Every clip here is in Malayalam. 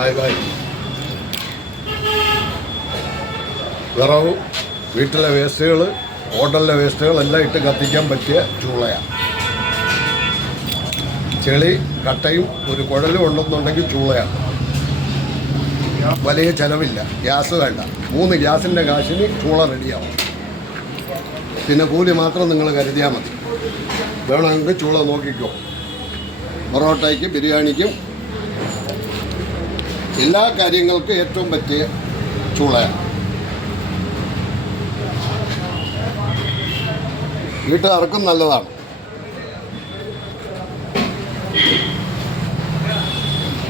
Hi bye. വിറവും വീട്ടിലെ വേസ്റ്റുകൾ, ഹോട്ടലിലെ വേസ്റ്റുകൾ എല്ലാം ഇട്ട് കത്തിക്കാൻ പറ്റിയ ചൂളയാണ്. ചെളി കട്ടയും ഒരു കുഴലും ഉണ്ടെന്നുണ്ടെങ്കിൽ ചൂളയാണ്. വലിയ ചിലവില്ല, ഗ്യാസ് വേണ്ട. 3 ഗ്യാസിൻ്റെ കാശിന് ചൂള റെഡിയാവും. പിന്നെ കൂലി മാത്രം നിങ്ങൾ കരുതിയാൽ മതി. വേണമെങ്കിൽ ചൂള നോക്കിക്കോ. പൊറോട്ടയ്ക്ക്, ബിരിയാണിക്കും എല്ലാ കാര്യങ്ങൾക്കും ഏറ്റവും പറ്റിയ ചൂളയാണ്. വീട്ടുകാർക്കും നല്ലതാണ്.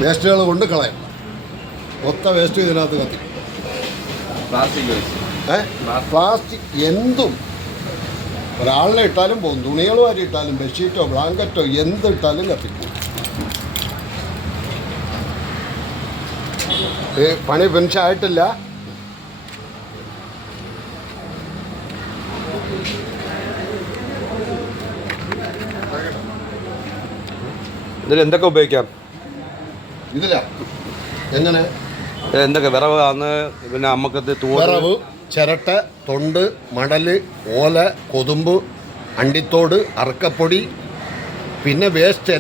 വേസ്റ്റുകൾ കൊണ്ട് കളയണം. മൊത്ത വേസ്റ്റ് ഇതിനകത്ത് കത്തിക്കും. പ്ലാസ്റ്റിക് എന്തും ഒരാളിനെ ഇട്ടാലും പോകും. തുണികൾ വാരി ഇട്ടാലും ബെഡ്ഷീറ്റോ ബ്ലാങ്കറ്റോ എന്തിട്ടാലും കത്തിക്കും. പണി ഫിനിഷായിട്ടില്ല. ഇതിൽ എന്തൊക്കെ ഉപയോഗിക്കാം? ഇതില്ല എങ്ങനെ എന്തൊക്കെ വിറവ് അന്ന് പിന്നെ അമ്മക്കത്ത് വിറവ്, ചിരട്ട, തൊണ്ട്, മടല്, ഓല, കൊതുമ്പ്, അണ്ടിത്തോട്, അറക്കപ്പൊടി, പിന്നെ വേസ്റ്റ്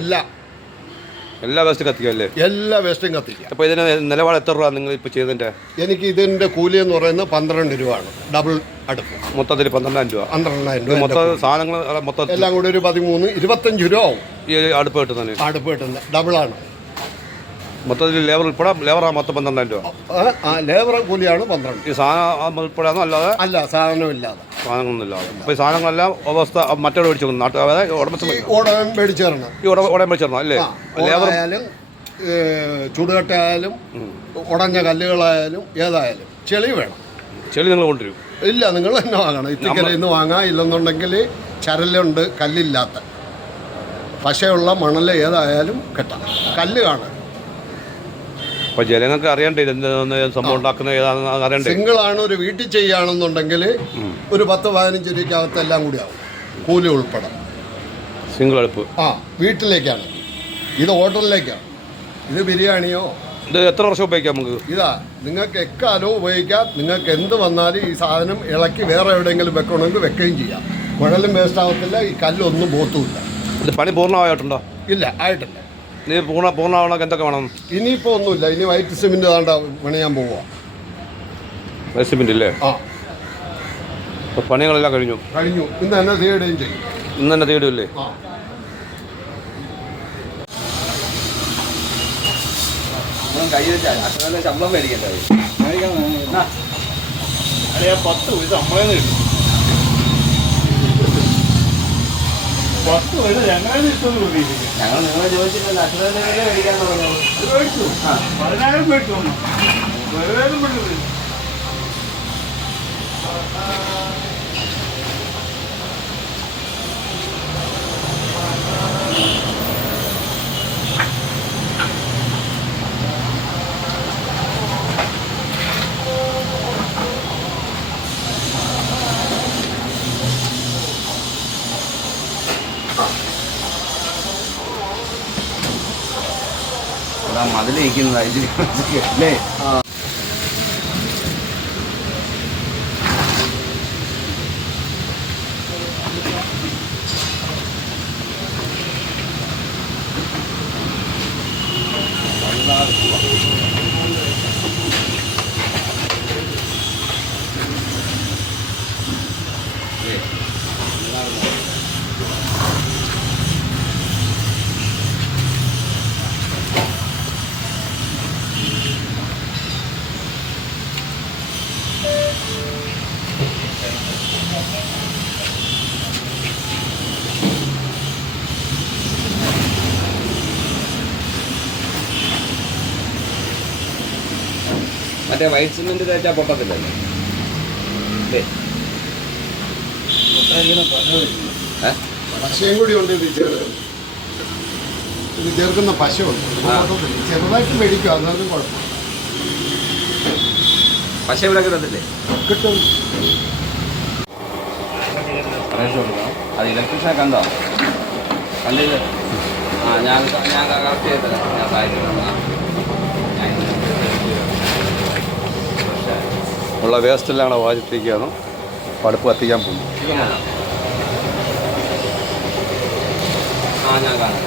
എല്ലാ വേസ്റ്റും കത്തിക്കല്ലേ? എല്ലാ വേസ്റ്റും കത്തിക്കുക. അപ്പോൾ ഇതിന് നിലവാരം എത്ര രൂപ നിങ്ങൾ ഇപ്പോൾ ചെയ്തതിൻ്റെ? എനിക്ക് ഇതിൻ്റെ കൂലി എന്ന് പറയുന്നത് 12 രൂപയാണ്. ഡബിൾ അടുപ്പ് മൊത്തത്തിൽ 12,000 രൂപ. 12,000 രൂപ. മൊത്തം സാധനങ്ങൾ മൊത്തം എല്ലാം കൂടി ഒരു 13-25 രൂപ ആവും ഈ അടുപ്പ് കിട്ടുന്നതിന്. അടുപ്പ് കിട്ടുന്നത് ഡബിളാണ്. മൊത്തത്തിൽ ലേബർ ഉൾപ്പെടെ ലേബറാണ് മൊത്തം 12,000 രൂപ. ലേബർ കൂലിയാണ് 12. ഈ സാധനം ഉൾപ്പെടെയാണോ അല്ലാതെ? അല്ല, സാധനമില്ലാതെ. സാധനങ്ങളൊന്നും ഇല്ലാതെ. അപ്പോൾ ഈ സാധനങ്ങളെല്ലാം അവസ്ഥ മറ്റൊരു മേടിച്ചു കൊടുക്കും. അതായത് ഉടമസ്ഥ മേടിച്ചു തരണം. ഈ ഉടമ മേടിച്ചു തരണം അല്ലേ? ലേബർ ആയാലും ചുടുകട്ടയായാലും ഉടഞ്ഞ കല്ലുകളായാലും ഏതായാലും ചെളി വേണം. ചെളി നിങ്ങൾ കൊണ്ടുവരും? ഇല്ല, നിങ്ങൾ തന്നെ വാങ്ങണം. ഇത്തിക്കരയിൽ നിന്ന് വാങ്ങാം. ഇല്ലെന്നുണ്ടെങ്കിൽ ചരലുണ്ട്, കല്ലില്ലാത്ത പശയുള്ള മണൽ ഏതായാലും കെട്ടാം. കല്ല് കാണാൻ. അപ്പോൾ ജനങ്ങൾക്ക് അറിയണ്ടേ ഇതെന്താ സംഭവം ഉണ്ടാക്കുന്നത് ഏതാണെന്ന് അറിയണ്ടേ? സിംഗിളാണ്. ഒരു വീട്ടിൽ ചെയ്യുകയാണെന്നുണ്ടെങ്കിൽ ഒരു 10-15 രൂപയ്ക്കകത്ത് എല്ലാം കൂടി ആവും, കൂലി ഉൾപ്പെടെ. സിംഗിൾ അടുപ്പ് വീട്ടിലേക്കാണ്. ഇത് ഹോട്ടലിലേക്കാണ്. ഇത് ബിരിയാണിയോ. ഇത് എത്ര വർഷം ഉപയോഗിക്കാം നമുക്ക്? ഇതാ, നിങ്ങൾക്ക് എക്കാലവും ഉപയോഗിക്കാം. നിങ്ങൾക്ക് എന്ത് വന്നാലും ഈ സാധനം ഇളക്കി വേറെ എവിടെയെങ്കിലും വെക്കണമെങ്കിൽ വെക്കുകയും ചെയ്യാം. കുഴലും വേസ്റ്റ് ആവത്തില്ല. ഈ കല്ലൊന്നും പോത്തുമില്ല. ഇത് പണി പൂർണ്ണമായിട്ടുണ്ടോ? ഇല്ല, ആയിട്ടില്ല. നീ പൂർണ്ണമാവണമെങ്കിൽ എന്തൊക്കെ വേണം? ഇനിയിപ്പോൾ ഒന്നുമില്ല. ഇനി വൈറ്റ് സിമെൻറ്റ് താണ്ട പണിയാൻ പോവുക. വൈറ്റ് സിമെൻറ്റ് ഇല്ലേ? അപ്പോൾ പണികളെല്ലാം കഴിഞ്ഞു. ഇന്ന് തന്നെ തീയിടുകയും ചെയ്യും. ഇന്ന് തന്നെ തീയിടില്ലേ? ശമ്പളം മേടിക്കണ്ടേ? 10 പൈസ നമ്മളെ കിട്ടും. 10 പൈസ ഞങ്ങളെ കിട്ടുമെന്ന് പ്രതീക്ഷിക്കും. ഞങ്ങൾ നിങ്ങളെ ചോദിച്ചിട്ടല്ല, അച്ഛനെ മേടിക്കാൻ പറഞ്ഞു. മേടിച്ചു. 10,000 മേടിച്ചു. വെറുതെ മേടിച്ചത്. മതിലിരിക്കുന്നതായി അല്ലേ? മറ്റേ വൈറ്റ് സിമെന്റ് തേച്ചാൽ പൊട്ടത്തില്ലല്ലേ? പശയും കൂടി ഉണ്ട്. ഇത് ചേർക്കുന്ന പശയുണ്ട്. ചെറുതായിട്ട് മേടിക്കുക, എന്നാലും കുഴപ്പം. പശ ഇവിടെ കിട്ടത്തില്ലേ? കിട്ടും. അത് ഇലക്ട്രീഷ്യനെ കണ്ടോ? കണ്ടില്ല? ഞാൻ കറക്റ്റ് ചെയ്തത്. ഞാൻ സഹായിച്ചു. ഉള്ള വേസ്റ്റെല്ലാം കൂടെ വാരിട്ടിരിക്കുകയാണ്. അടുപ്പ് കത്തിക്കാൻ പോകുന്നു. ആ ഞാൻ കാണാം.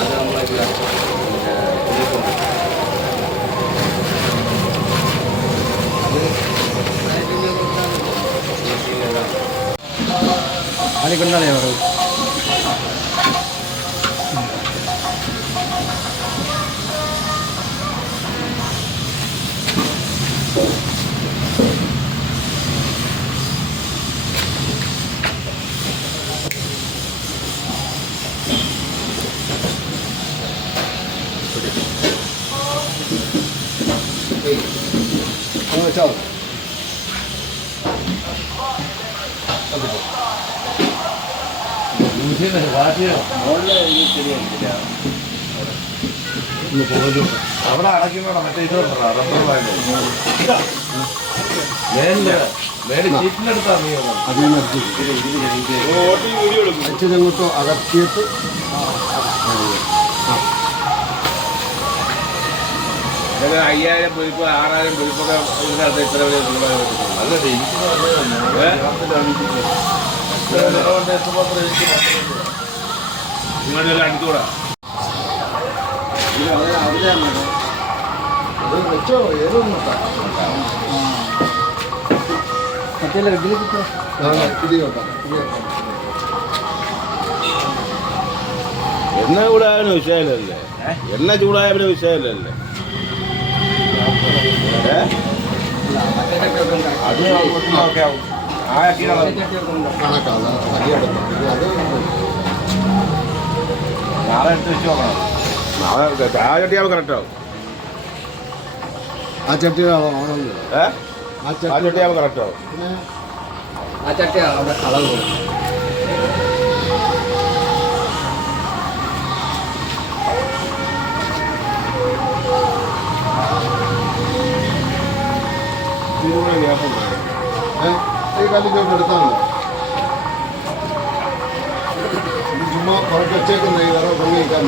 അത് നമ്മളെ അതിക്കൊണ്ടാണ് ഞാൻ പറയുന്നത്. അങ്ങനെ വെച്ചാൽ അവിടെ അടയ്ക്കുന്നോടാ മറ്റേ ഇത് റബ്ബർ ബാൻഡ് ഷീറ്റിനെടുത്താ നീ അതിൽ നിന്ന് ഇച്ചിരി അങ്ങോട്ട് അകത്തിയിട്ട് ഇത് 5000 പുലിപ്പ് 6000 പുലിപ്പൊക്കെ ഇതിനകത്ത് ഇത്ര വലിയ അല്ലല്ലേ നിങ്ങളുടെ അടുത്തൂടാ അത് വെച്ചോ ഏതൊന്നും മറ്റേ ഇതിൽ കിട്ടോ ഇത് കേട്ടോ എണ്ണ ചൂടായതിന് വിഷയമല്ലേ? എണ്ണ ചൂടായതിന് വിഷയമല്ലേ? അത് ഓക്കെ ആവും. ആ കണക്കാണ് അത് നാളെ എടുത്ത് വെച്ച് നോക്കണം. നാളെ ആ ചട്ടിയാവും കറക്റ്റാവും. ആ ചട്ടിയുടെ അളവാണല്ലോ ആ ചട്ടിയാവും കറക്റ്റാവും. പിന്നെ ആ ചട്ടി അവിടെ അളവ് കൊടുക്കും. ഈ കല്ലിലോട്ട് എടുത്താൽ മതി. ചുമ്മാ പുറത്ത് വെച്ചേക്കുന്ന ഈ വേറെ ഭംഗിക്കാൻ